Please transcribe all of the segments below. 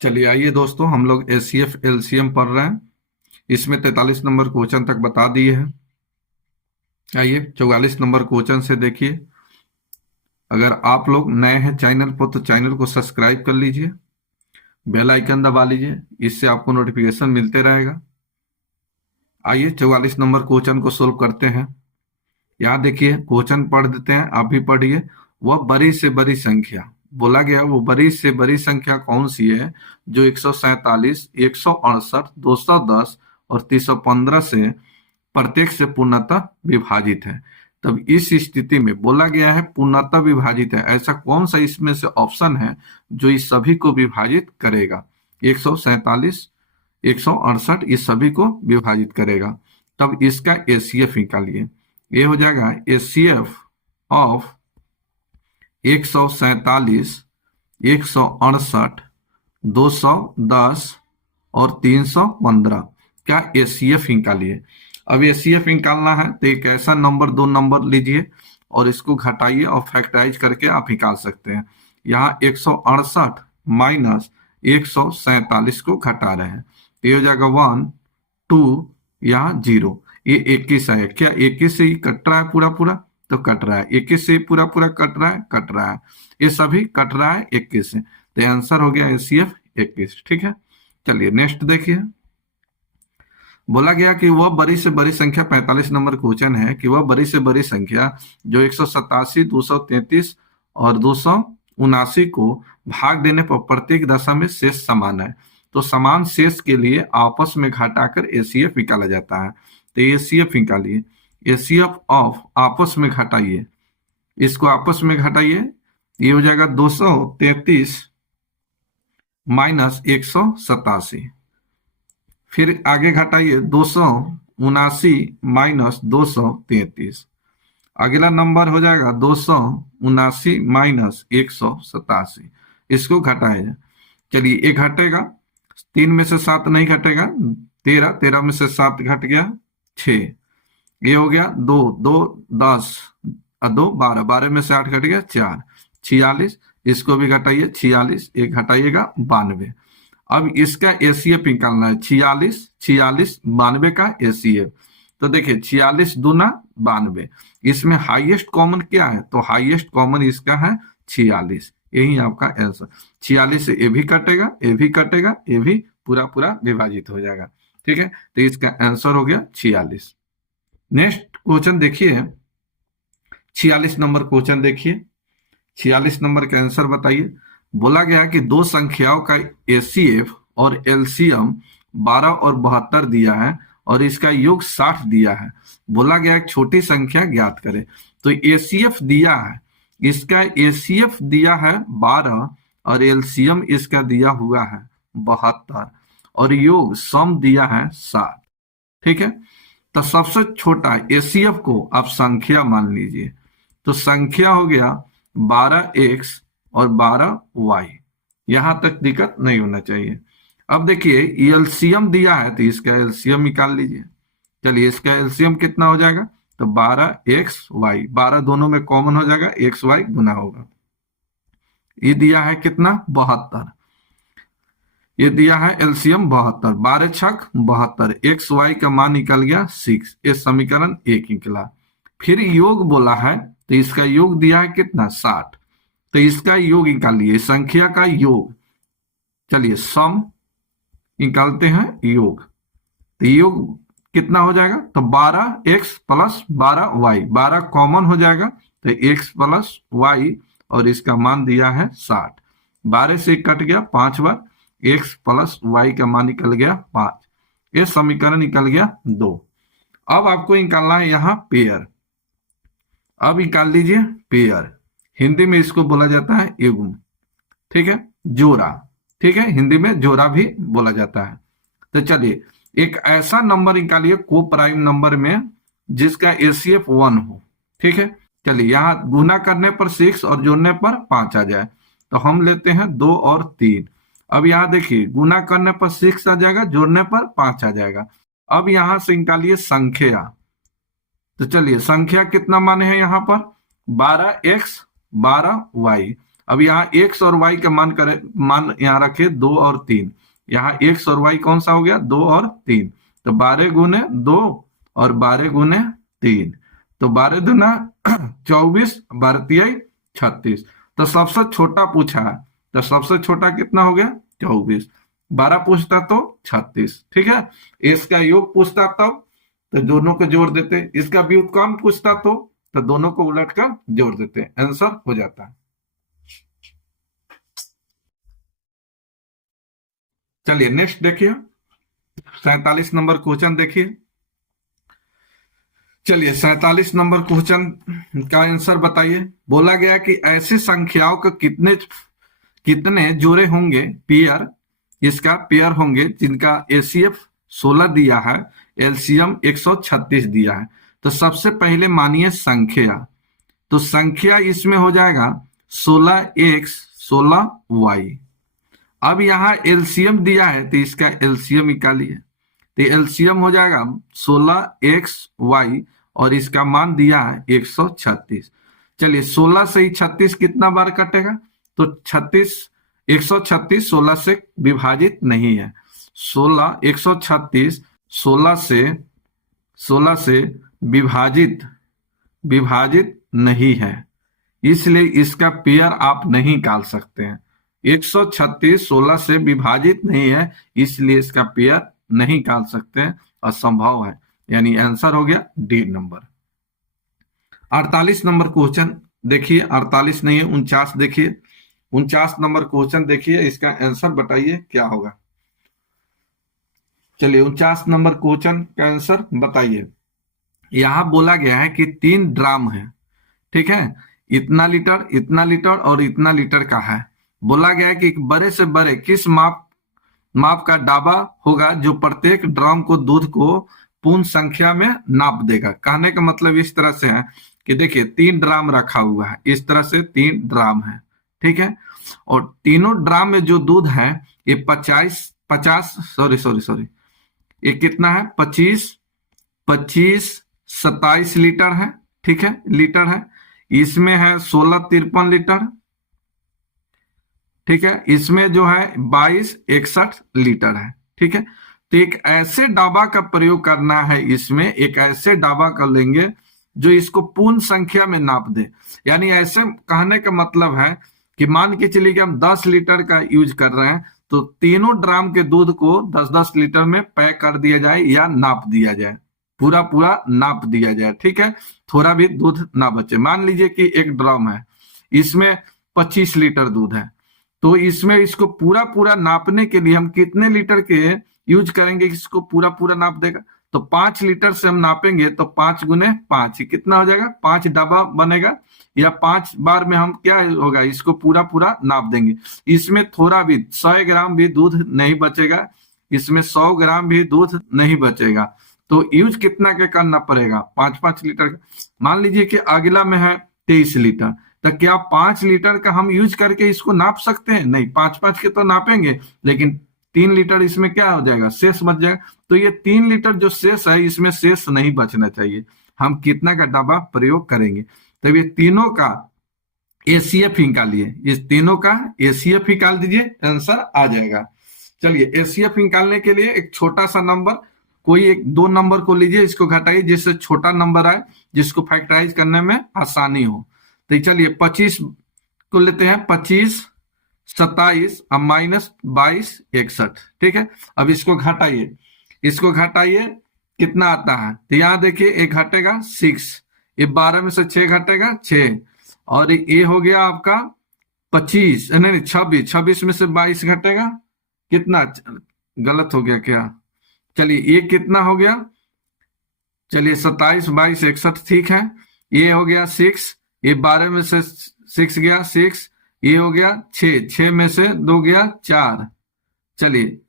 चलिए आइए दोस्तों, हम लोग एचसीएफ एलसीएम पढ़ रहे हैं। इसमें 43 नंबर क्वेश्चन तक बता दिए हैं। आइए 44 नंबर क्वेश्चन से देखिए। अगर आप लोग नए हैं चैनल पर तो चैनल को सब्सक्राइब कर लीजिए, बेल आइकन दबा लीजिए, इससे आपको नोटिफिकेशन मिलते रहेगा। आइए 44 नंबर क्वेश्चन को सोल्व करते हैं। यहाँ देखिए क्वेश्चन पढ़ देते हैं, आप भी पढ़िए। वह बड़ी से बड़ी संख्या बोला गया, वो बड़ी से बड़ी संख्या कौन सी है जो 147, 168, 210 और 315 से प्रत्येक से पूर्णतः विभाजित है। तब इस स्थिति में बोला गया है पूर्णतः विभाजित है, ऐसा कौन सा इसमें से ऑप्शन है जो इस सभी को विभाजित करेगा। 147, 168 इस सभी को विभाजित करेगा। तब इसका एचसीएफ निकालिए। ये हो जाएगा एचसीएफ ऑफ 147, 168, 210 और 315 का एचसीएफ निकालिए। अब एचसीएफ निकालना है तो एक ऐसा नंबर, दो नंबर लीजिए और इसको घटाइए और फैक्टराइज करके आप निकाल सकते हैं। यहाँ 168 माइनस 147 को घटा रहे हैं तो ये हो जाएगा 1, 2, यहाँ 0। ये 21 है, क्या 21 से ही कट रहा है पूरा पूरा? तो कट रहा है 21 से पूरा पूरा कट रहा है, कट रहा है। ये सभी कट रहा है 21 से, तो आंसर हो गया एचसीएफ 21। ठीक है, चलिए नेक्स्ट देखिए। बोला गया कि वह बड़ी से बड़ी संख्या, 45 नंबर क्वेश्चन है कि वह बड़ी से बड़ी संख्या जो 187, 233 और 279 को भाग देने पर प्रत्येक दशा में शेष समान है। तो समान शेष के लिए आपस में घटाकर एचसीएफ निकाला जाता है। तो एचसीएफ निकालिए। एचसीएफ ऑफ आपस में घटाइए, इसको आपस में घटाइए। ये हो जाएगा 233 माइनस 187। फिर आगे घटाइए 279 माइनस 233। अगला नंबर हो जाएगा 279 माइनस 187। इसको घटाया। चलिए ये घटेगा, 3 में से 7 नहीं घटेगा, 13, 13 में से 7 घट गया 6। ये हो गया 2, 2, 10 और 2, 12, 12 में से 8 घट गया 4, 46। इसको भी घटाइए, 46 एक घटाइएगा 92। अब इसका एचसीएफ निकालना है। 46, 46, 92 का एचसीएफ। तो देखिए 46 दूना 92, इसमें हाईएस्ट कॉमन क्या है? तो हाईएस्ट कॉमन इसका है 46। यही आपका आंसर। 46 से ये भी कटेगा, ये भी कटेगा, ये भी पूरा पूरा विभाजित हो जाएगा। ठीक है, तो इसका आंसर हो गया 46। नेक्स्ट क्वेश्चन देखिए, 46 नंबर क्वेश्चन देखिए। 46 नंबर का आंसर बताइए। बोला गया कि दो संख्याओं का एचसीएफ और एलसीएम 12 और 72 दिया है और इसका योग 60 दिया है। बोला गया एक छोटी संख्या ज्ञात करें। तो एचसीएफ दिया है, इसका एचसीएफ दिया है 12 और एलसीएम इसका दिया हुआ है 72 और योग सम दिया है 60। ठीक है, तो सबसे छोटा एचसीएफ को आप संख्या मान लीजिए। तो संख्या हो गया 12x और 12y। यहां तक दिक्कत नहीं होना चाहिए। अब देखिए एलसीएम दिया है तो इसका एलसीएम निकाल लीजिए। चलिए इसका एलसीएम कितना हो जाएगा? तो 12xy, 12 दोनों में कॉमन हो जाएगा, xy गुना होगा। ये दिया है कितना? 72। ये दिया है एलसीएम 72, 12 छक 72, एक्स वाई का मान निकल गया 6। ये समीकरण 1 निकला। फिर योग बोला है तो इसका योग दिया है कितना? 60। तो इसका योग निकालिए, संख्या का योग। चलिए सम निकालते हैं योग। तो योग कितना हो जाएगा? तो 12x प्लस 12y, 12 कॉमन हो जाएगा तो x प्लस y और इसका मान दिया है 60। 12 से कट गया 5 बार, x प्लस y का मान निकल गया 5। ये समीकरण निकल गया 2। अब आपको निकालना है यहाँ पेयर। अब निकाल लीजिए पेयर। हिंदी में इसको बोला जाता है युग्म। ठीक है, जोड़ा। ठीक है, हिंदी में जोड़ा भी बोला जाता है। तो चलिए एक ऐसा नंबर निकालिए को प्राइम नंबर में जिसका एचसीएफ 1 हो। ठीक है, चलिए यहाँ गुना करने पर 6 और जोड़ने पर 5 आ जाए तो हम लेते हैं 2 और 3। अब यहाँ देखिए गुना करने पर 6 आ जाएगा, जोड़ने पर 5 आ जाएगा। अब यहां से निकालिए संख्या। तो चलिए संख्या कितना माने हैं यहाँ पर? 12x 12y अब यहाँ एक्स और वाई का मान यहाँ रखे 2 और 3। यहाँ एक्स और वाई कौन सा हो गया, 2 और 3। तो 12 गुने 2 और 12 गुने 3, तो 12 दूना 24, 12 तिहाई 36। तो सबसे छोटा पूछा है, तो सबसे छोटा कितना हो गया, 24। 12 पूछता तो 36। ठीक है, इसका योग पूछता तो दोनों को जोड़ देते, इसका व्युत्क्रम पूछता तो दोनों को उलट कर जोड़ देते, आंसर हो जाता है। चलिए नेक्स्ट देखिए, 47 नंबर क्वेश्चन देखिए। चलिए 47 नंबर क्वेश्चन का आंसर बताइए। बोला गया कि ऐसी संख्याओं के कितने कितने जोड़े होंगे, पेयर, इसका पेयर होंगे जिनका एसीएफ 16 दिया है, एलसीएम 136 दिया है। तो सबसे पहले मानिए संख्या, तो संख्या इसमें हो जाएगा 16x 16y। अब यहाँ एलसीएम दिया है तो इसका एलसीएम निकालिए, तो एलसीएम हो जाएगा 16xy और इसका मान दिया है 136। चलिए 16 से ही 36 कितना बार कटेगा, तो 136 16 से विभाजित नहीं है। 136 16 से विभाजित नहीं है, इसलिए इसका पेयर आप नहीं निकाल सकते हैं। 136 16 से विभाजित नहीं है, इसलिए इसका पेयर नहीं निकाल सकते हैं, असंभव है। यानी आंसर हो गया डी नंबर। 48 नंबर क्वेश्चन देखिए, 48 नहीं है 49 देखिए। 49 नंबर क्वेश्चन देखिए, इसका आंसर बताइए क्या होगा। चलिए 49 नंबर क्वेश्चन का आंसर बताइए। यहां बोला गया है कि 3 ड्राम है, ठीक है, इतना लीटर और इतना लीटर का है। बोला गया है कि बड़े से बड़े किस माप का डाबा होगा जो प्रत्येक ड्राम को दूध को पूर्ण संख्या में नाप देगा। कहने का मतलब इस तरह से है कि देखिए 3 ड्राम रखा हुआ है, इस तरह से 3 ड्राम है, ठीक है, और तीनों ड्राम में जो दूध है ये 50 ये कितना है, 27 लीटर है, ठीक है, लीटर है। इसमें है 16 53 लीटर, ठीक है, इसमें जो है 22 61 लीटर है, ठीक है। तो एक ऐसे डाबा का प्रयोग करना है, इसमें एक ऐसे डाबा कर लेंगे जो इसको पूर्ण संख्या में नाप दे। यानी ऐसे कहने का मतलब है कि मान के चलिए कि हम 10 लीटर का यूज कर रहे हैं, तो तीनों ड्राम के दूध को 10-10 लीटर में पैक कर दिया जाए या नाप दिया जाए, पूरा नाप दिया जाए, ठीक है, थोड़ा भी दूध ना बचे। मान लीजिए कि एक ड्रम है, इसमें 25 लीटर दूध है, तो इसमें इसको पूरा नापने के लिए हम कितने लीटर के यूज करेंगे, इसको पूरा नाप देगा। तो 5 लीटर से हम नापेंगे तो 5 गुने 5 कितना हो जाएगा, 5 डब्बा बनेगा, या 5 बार में हम क्या होगा, इसको पूरा नाप देंगे। इसमें थोड़ा भी 100 ग्राम भी दूध नहीं बचेगा, इसमें 100 ग्राम भी दूध नहीं बचेगा। तो यूज कितना के करना पड़ेगा, 5-5 लीटर का। मान लीजिए कि अगला में है 23 लीटर, तो क्या 5 लीटर का हम यूज करके इसको नाप सकते हैं, नहीं, 5-5 के तो नापेंगे, लेकिन 3 लीटर इसमें क्या हो जाएगा, शेष बच जाएगा। तो ये 3 लीटर जो शेष है, इसमें शेष नहीं बचना चाहिए। हम कितना का डब्बा प्रयोग करेंगे, तो ये तीनों का एसीएफ निकालिए, इस तीनों का एसीएफ निकाल दीजिए, आंसर आ जाएगा। चलिए एसीएफ निकालने के लिए एक छोटा सा नंबर, कोई एक 2 नंबर को लीजिए, इसको घटाइए जिससे छोटा नंबर आए, जिसको फैक्टराइज करने में आसानी हो। तो चलिए 25 को लेते हैं, 25 27 और माइनस 22 61, ठीक है। अब इसको घटाइए कितना आता है, तो यहाँ देखिए एक घटेगा 6, ये 12 में से 6 घटेगा 6, और ये हो गया आपका 25 नहीं 26 में से 22 घटेगा कितना, गलत हो गया क्या, चलिए ये कितना हो गया, चलिए 27 22 61, ठीक है। ये हो गया 6, ये 12 में से 6 गया 6, ये हो गया 6 में से 2 गया 4, चलिए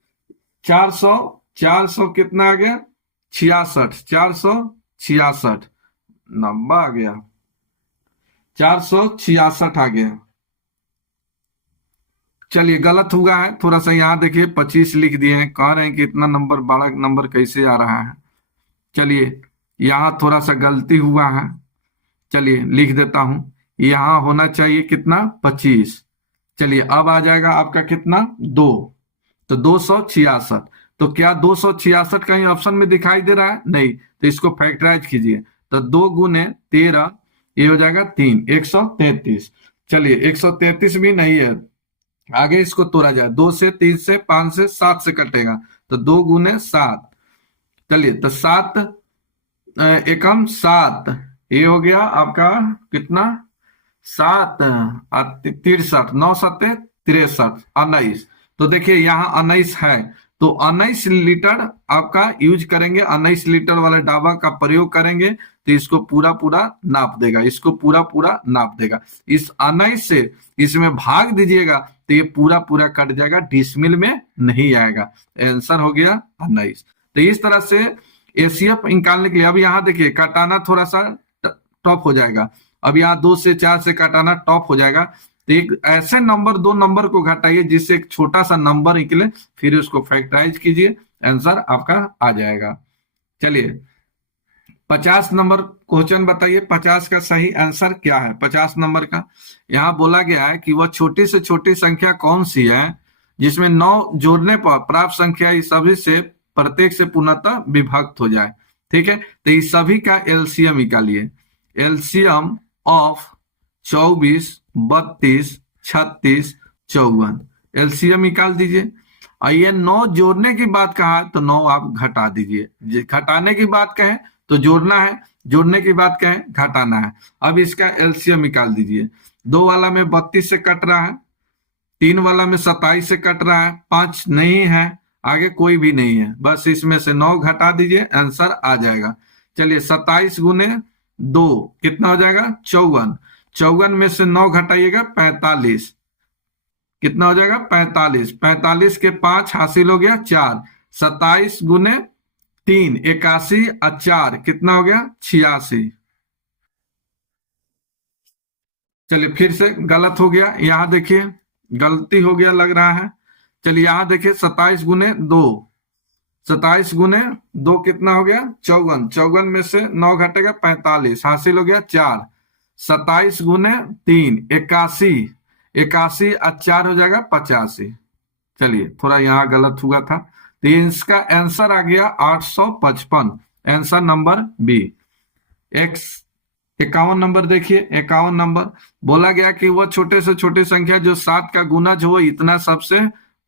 400 कितना आ गया, 66, 466 नंबर आ गया, 466 आ गया। चलिए गलत हुआ है थोड़ा सा, यहाँ देखिए 25 लिख दिए हैं, कह रहे हैं कि इतना नंबर बड़ा नंबर कैसे आ रहा है। चलिए यहाँ थोड़ा सा गलती हुआ है, चलिए लिख देता हूं, यहाँ होना चाहिए कितना 25, चलिए अब आ जाएगा आपका कितना, 2, तो 266। तो क्या 266 कहीं ऑप्शन में दिखाई दे रहा है? नहीं, तो इसको फैक्टराइज कीजिए। तो 2 गुने 13, ये हो जाएगा 3, 133। चलिए 133 भी नहीं है, आगे इसको तोड़ा जाए, 2 से, 3 से, 5 से, 7 से कटेगा, तो 2 गुने 7। चलिए तो 7 एकम 7, ये हो गया आपका कितना, 7 63, 9 7 63, 19। तो देखिए यहाँ 19 है, तो 19 लीटर आपका यूज करेंगे, 19 लीटर वाले डाबा का प्रयोग करेंगे, तो इसको पूरा पूरा नाप देगा, इसको पूरा पूरा नाप देगा। इस 19 से इसमें भाग दीजिएगा तो ये पूरा पूरा कट जाएगा, डिसमिल में नहीं आएगा। आंसर हो गया 19। तो इस तरह से एसीएफ निकालने के लिए, अब यहाँ देखिए कटाना थोड़ा सा टफ हो जाएगा। अब यहाँ 2 से 4 से कटाना टफ हो जाएगा, तो एक ऐसे नंबर, 2 नंबर को घटाइए जिससे एक छोटा सा नंबर निकले, फिर उसको फैक्टराइज कीजिए, आंसर आपका आ जाएगा। चलिए 50 नंबर क्वेश्चन बताइए, 50 का सही आंसर क्या है? 50 नंबर का यहाँ बोला गया है कि वह छोटी से छोटी संख्या कौन सी है जिसमें 9 जोड़ने पर प्राप्त संख्या इस सभी से प्रत्येक से पूर्णतः विभक्त हो जाए। ठीक है, तो इस सभी का एलसीएम निकालिए। एलसीएम ऑफ 24, 32, 36, 54, एलसीएम निकाल दीजिए। और ये 9 जोड़ने की बात कहा है तो 9 आप घटा दीजिए, घटाने की बात कहें तो जोड़ना है, जोड़ने की बात कहें घटाना है। अब इसका एलसीएम निकाल दीजिए। 2 वाला में 32 से कट रहा है, 3 वाला में 27 से कट रहा है, 5 नहीं है, आगे कोई भी नहीं है, बस इसमें से 9 घटा दीजिए, आंसर आ जाएगा। चलिए 27 गुने 2 कितना हो जाएगा, 54। 54 में से 9 घटाइएगा, 45, कितना हो जाएगा, 45। 45 के 5 हासिल हो गया 4, 27 गुने 3 81 और 4 कितना हो गया, 86। चलिए फिर से गलत हो गया, यहां देखिए गलती हो गया लग रहा है। चलिए यहां देखिए 27 गुने 2, 27 गुने 2 कितना हो गया, 54। 54 में से 9 घटेगा, 45 हासिल हो गया 4, 27 गुने 3 81, 81 और 4 हो जाएगा 85। चलिए थोड़ा यहाँ गलत हुआ था, तो इसका आंसर आ गया 855, answer number B. X 51 number देखिए, 51 नंबर बोला गया कि वह छोटे से छोटी संख्या जो 7 का गुणज हो, इतना सबसे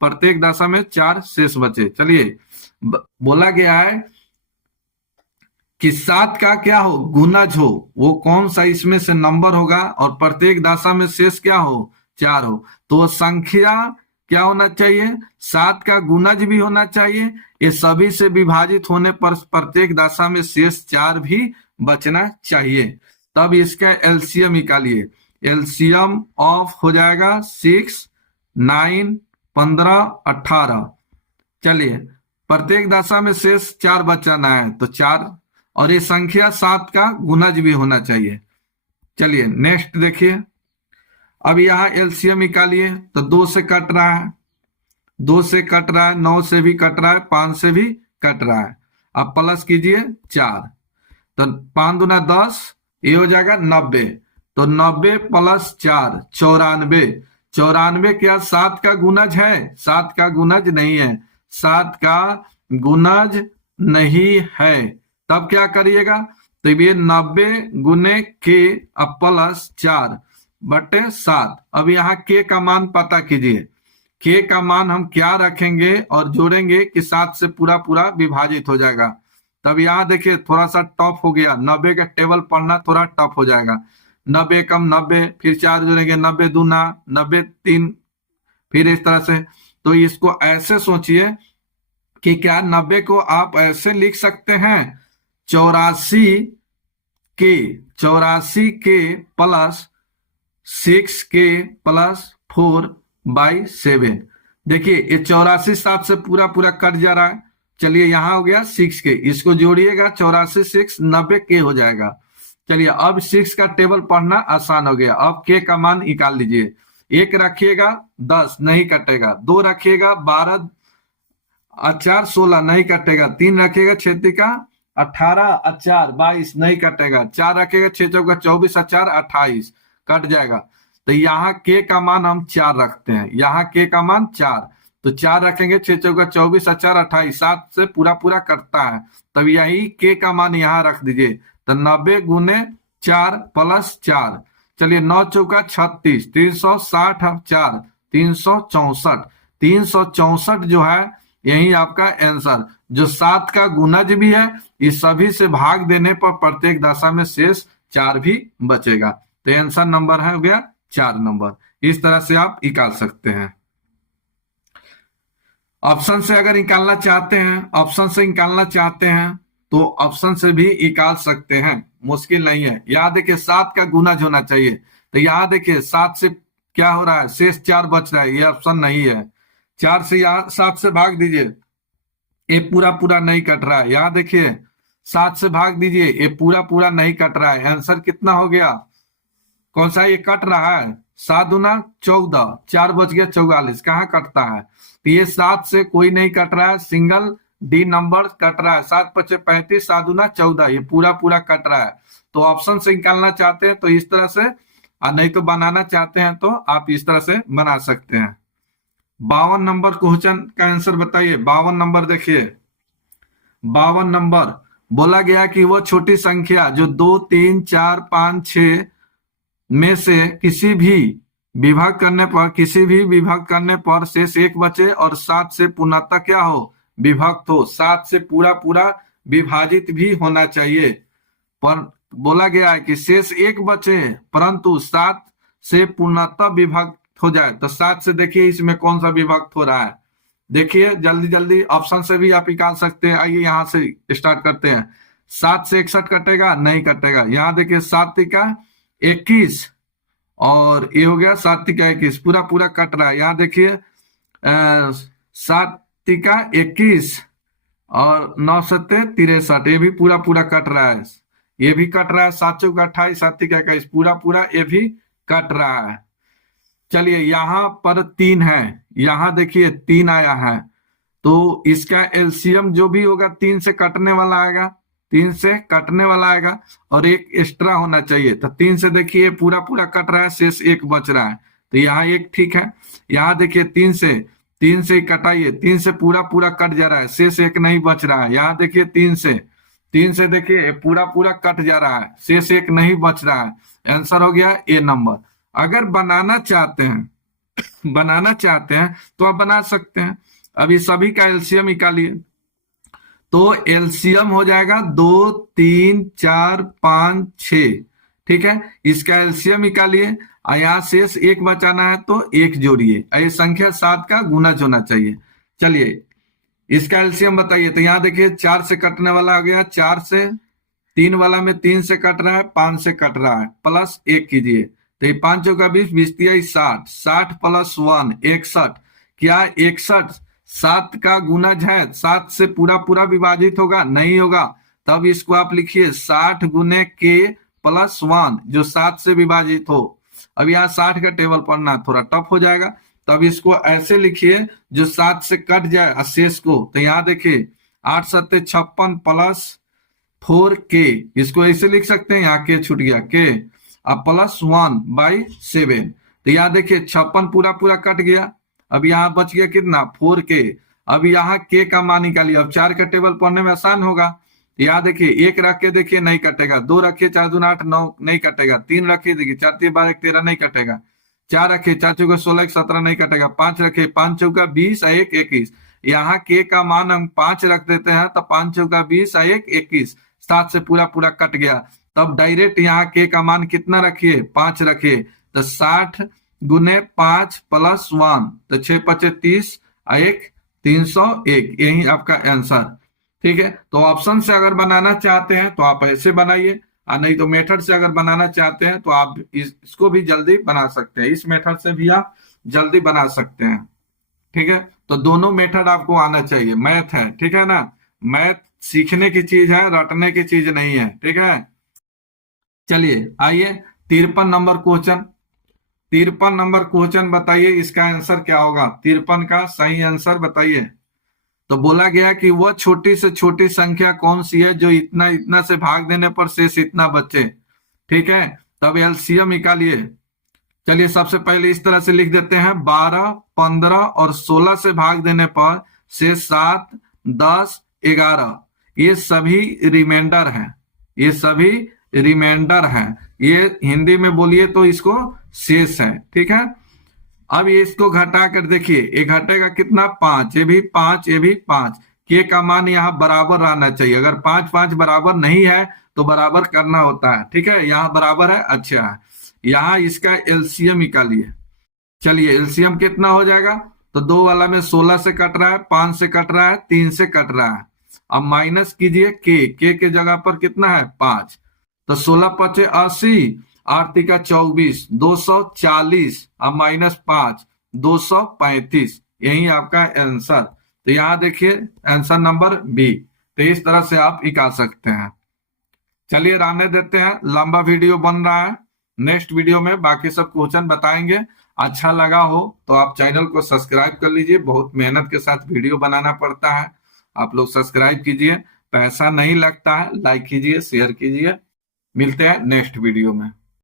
प्रत्येक दशा में 4 शेष बचे। चलिए बोला गया है कि 7 का क्या हो, गुणज हो, वो कौन सा इसमें से नंबर होगा और प्रत्येक दशा में शेष क्या हो, 4 हो। तो संख्या क्या होना चाहिए, 7 का गुणज भी होना चाहिए, ये सभी से विभाजित होने पर प्रत्येक दशा में शेष 4 भी बचना चाहिए। तब इसका एलसीएम निकालिए। एलसीएम ऑफ हो जाएगा 6, 9, 15, 18। चलिए प्रत्येक दशा में शेष 4 बचाना है, तो 4, और ये संख्या 7 का गुणज भी होना चाहिए। चलिए नेक्स्ट देखिए, अब यहाँ एलसीएम निकालिए, तो 2 से कट रहा है, 2 से कट रहा है, 9 से भी कट रहा है, 5 से भी कट रहा है। अब प्लस कीजिए 4, तो 5 दूना 10, ये हो जाएगा 90। तो 90 प्लस 4 94। 94 क्या 7 का गुणज है, 7 का गुणज नहीं है, 7 का गुणज नहीं है। तब क्या करिएगा, तो ये 90 गुने के अब प्लस 4 बटे 7। अब यहाँ के का मान पता कीजिए, के का मान हम क्या रखेंगे और जोड़ेंगे कि 7 से पूरा पूरा विभाजित हो जाएगा। तब यहाँ देखिए थोड़ा सा टफ हो गया, 90 का टेबल पढ़ना थोड़ा टफ हो जाएगा। 90 कम 90, फिर 4 जोड़ेंगे, 90 दूना 90 3, फिर इस तरह से। तो इसको ऐसे सोचिए कि क्या 90 को आप ऐसे लिख सकते हैं, 84 के प्लस 6 के प्लस 4/7। देखिए ये 84 7 से पूरा पूरा कट जा रहा है। चलिए यहाँ हो गया 6 के, इसको जोड़िएगा 84 6 90 के हो जाएगा। चलिए अब 6 का टेबल पढ़ना आसान हो गया। अब के का मान निकाल लीजिए। 1 रखिएगा 10 नहीं कटेगा, 2 रखिएगा 12 4 16 नहीं कटेगा, 3 रखिएगा 6 का 18 4 22 नहीं कटेगा, 4 रखिएगा 6 चौका 24 4 28 कट जाएगा। तो यहाँ के का मान हम 4 रखते हैं, यहाँ के का मान 4, तो 4 रखेंगे, 6 चौका 24 और 4 28, 7 से पूरा पूरा कटता है, तब यही के का मान यहाँ रख दीजिए, तो 90 गुने 4 प्लस 4, चलिए 9 चौका 36, 360 और 4 364, 364 जो है यही आपका आंसर। जो 7 का गुणज भी है, इस सभी से भाग देने पर प्रत्येक दशा में शेष 4 भी बचेगा, तो आंसर नंबर है हो गया 4 नंबर। इस तरह से आप निकाल सकते हैं। ऑप्शन से अगर निकालना चाहते हैं, ऑप्शन से निकालना चाहते हैं तो ऑप्शन से भी निकाल सकते हैं, मुश्किल नहीं है। यहाँ देखिए 7 का गुणज होना चाहिए, तो यहाँ देखिए 7 से क्या हो रहा है, शेष 4 बच रहा है, ये ऑप्शन नहीं है। 4 से यहाँ 7 से भाग दीजिए, ये पूरा पूरा नहीं कट रहा है। यहाँ देखिए 7 से भाग दीजिए, ये पूरा पूरा नहीं कट रहा है। आंसर कितना हो गया, कौन सा ये कट रहा है, 7 दूना 14, 4 बच गया 44, कहाँ कटता है, तो ये 7 से कोई नहीं कट रहा है, सिंगल डी नंबर कट रहा है, 7 पचे 35, 7 दूना 14, ये पूरा पूरा कट रहा है। तो ऑप्शन से निकालना चाहते हैं तो इस तरह से, और नहीं तो बनाना चाहते हैं तो आप इस तरह से बना सकते हैं। 52 नंबर क्वेश्चन का आंसर बताइए। 52 नंबर देखिए, 52 नंबर बोला गया कि वो छोटी संख्या जो 2 3 4 5 6 में से किसी भी विभाग करने पर शेष 1 बचे और 7 से पूर्णतः क्या हो, विभक्त हो, 7 से पूरा पूरा विभाजित भी होना चाहिए। पर बोला गया है कि शेष 1 बचे परंतु 7 से पूर्णतः विभक्त हो जाए, तो 7 से देखिए इसमें कौन सा विभक्त हो रहा है, देखिए जल्दी जल्दी ऑप्शन से भी आप निकाल सकते हैं। आइए यहां से स्टार्ट करते हैं। 7 से 61 कटेगा, नहीं कटेगा। यहाँ देखिए 7 का 21 और ये हो गया 7 का 21, पूरा पूरा कट रहा है। यहाँ देखिए 7 का 21 और 9 सत्ते 63, ये भी पूरा पूरा कट रहा है, ये भी कट रहा है। 7 चौका 28, 7 का 21, पूरा पूरा ये भी कट रहा है। चलिए यहाँ पर 3 है, यहाँ देखिए 3 आया है, तो इसका एलसीएम जो भी होगा 3 से कटने वाला आएगा, 3 से कटने वाला आएगा और एक एक्स्ट्रा होना चाहिए, तो 3 से देखिए पूरा पूरा कट रहा है, शेष 1 बच रहा है, तो यहाँ 1 ठीक है। यहाँ देखिए 3 से कटाइए, 3 से पूरा पूरा कट जा रहा है, शेष 1 नहीं बच रहा है। यहाँ देखिए 3 से देखिए पूरा पूरा कट जा रहा है, शेष 1 नहीं बच रहा है। आंसर हो गया ए नंबर। अगर बनाना चाहते हैं तो आप बना सकते हैं। अभी सभी का एलसीएम निकालिए, तो एलसीएम हो जाएगा 2 3 4 5 6, ठीक है। इसका एलसीएम निकालिए और यहाँ शेष 1 बचाना है तो 1 जोड़िए, ये संख्या 7 का गुणज होना चाहिए। चलिए इसका एलसीएम बताइए, तो यहाँ देखिए 4 से कटने वाला आ गया, 4 से 3 वाला में 3 से कट रहा है, 5 से कट रहा है, प्लस 1 कीजिए, तो ये 5 चौका 20, 20 तिया 60, 60 प्लस 1 61, क्या 61 7 का गुणज है, 7 से पूरा पूरा विभाजित होगा, नहीं होगा, तब इसको आप लिखिए 60 गुने के प्लस 1 जो 7 से विभाजित हो। अब यहाँ 60 का टेबल पढ़ना थोड़ा टफ हो जाएगा, तब इसको ऐसे लिखिए जो 7 से कट जाए शेष को, तो यहाँ देखिए 8 सत्ते 56 प्लस 4 के, इसको ऐसे लिख सकते हैं, यहाँ के छूट गया के, अब प्लस 1/7, तो यहाँ देखिए 56 पूरा पूरा कट गया, अब यहाँ बच गया कितना 4 के। अब यहाँ के का मान निकालिए, अब 4 का टेबल पढ़ने में आसान होगा। यहाँ देखिए 1 रख के देखिए नहीं कटेगा, 2 रखिए 4 दूना 8 9 नहीं कटेगा, 3 रखिए देखिए 4 3 12 13 नहीं कटेगा, 4 रखिए 4 चौका 16 17 नहीं कटेगा, 5 रखिए 5 चौका 20 और 1 21, यहाँ के का मान हम 5 रख देते हैं, तो 5 चौका 20 और 1 21, 7 से पूरा पूरा कट गया, तब डायरेक्ट यहाँ के का मान कितना रखिए 5 रखिए, तो 60 गुने 5 प्लस 1, तो 6 पचे 30 और 1 301, यही आपका आंसर, ठीक है। तो ऑप्शन से अगर बनाना चाहते हैं तो आप ऐसे बनाइए, और नहीं तो मेथड से अगर बनाना चाहते हैं तो आप इसको भी जल्दी बना सकते हैं, इस मेथड से भी आप जल्दी बना सकते हैं, ठीक है। तो दोनों मेथड आपको आना चाहिए, मैथ है, ठीक है ना, मैथ सीखने की चीज है, रटने की चीज नहीं है, ठीक है। चलिए आइए 53 नंबर क्वेश्चन, 53 नंबर क्वेश्चन बताइए इसका आंसर क्या होगा, 53 का सही आंसर बताइए। तो बोला गया कि वह छोटी से छोटी संख्या कौन सी है जो इतना इतना से भाग देने पर शेष इतना बचे, ठीक है। तब एलसीएम निकालिए, चलिए सबसे पहले इस तरह से लिख देते हैं, 12, 15 और 16 से भाग देने पर से 7, 10, 11 ये सभी रिमाइंडर हैं, ये सभी रिमाइंडर हैं। ये हिंदी में बोलिए तो इसको शेष है। ठीक है, अब ये इसको घटा कर देखिए, ये घटेगा कितना, 5, ये भी 5, ये भी 5। के का मान यहाँ बराबर रहना चाहिए, अगर 5 5 बराबर नहीं है तो बराबर करना होता है। ठीक है, यहाँ बराबर है, अच्छा है। यहाँ इसका एलसीएम निकालिए। चलिए एलसीएम कितना हो जाएगा, तो 2 वाला में 16 से कट रहा है, 5 से कट रहा है, 3 से कट रहा है। अब माइनस कीजिए के जगह पर कितना है 5, तो 16 पचे 80, 8 तिका 24, 240, अब -5, 235। यही आपका आंसर। तो यहाँ देखिए आंसर नंबर बी। तो इस तरह से आप निकाल सकते हैं। चलिए रहने देते हैं, लंबा वीडियो बन रहा है। नेक्स्ट वीडियो में बाकी सब क्वेश्चन बताएंगे। अच्छा लगा हो तो आप चैनल को सब्सक्राइब कर लीजिए, बहुत मेहनत के साथ वीडियो बनाना पड़ता है। आप लोग सब्सक्राइब कीजिए, पैसा नहीं लगता है, लाइक कीजिए, शेयर कीजिए। मिलते हैं नेक्स्ट वीडियो में।